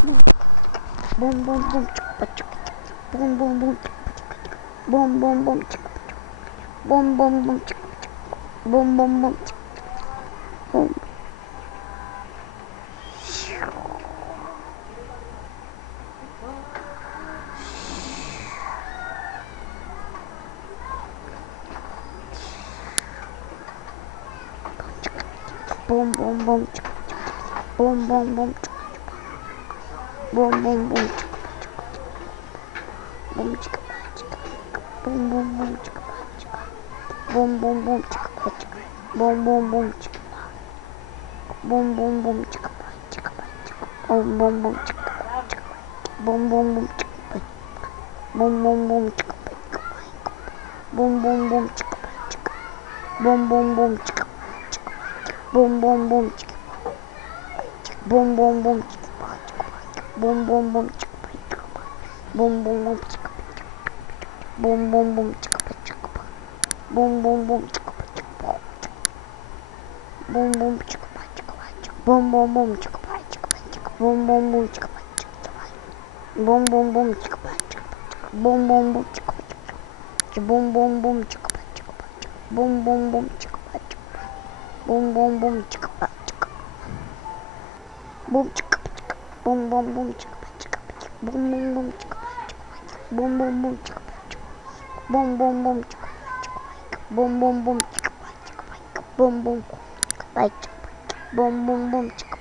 Boom boom boom chicka boom boom boom boom boom boom chicka boom boom boom chicka boom boom boom boom boom boom boom chicka boom boom boom boom boom boom boom chicka boom boom boom chicka boom boom boom chicka boom boom boom chicka boom boom boom chicka boom boom boom chicka boom boom boom chicka boom boom boom chicka boom boom boom chicka boom boom boom chicka boom boom boom chicka boom boom boom chicka boom boom boom chicka boom boom boom chicka boom boom boom chicka boom boom boom chicka boom boom chicka boom boom boom chicka boom boom boom chicka boom boom boom chicka boom boom boom chicka boom boom boom chicka boom boom boom chicka boom boom boom chicka boom chicka boom boom boom chicka boom boom boom chicka boom boom boom chicka boom boom boom chicka boom boom boom chicka boom boom boom chicka boom boom boom chicka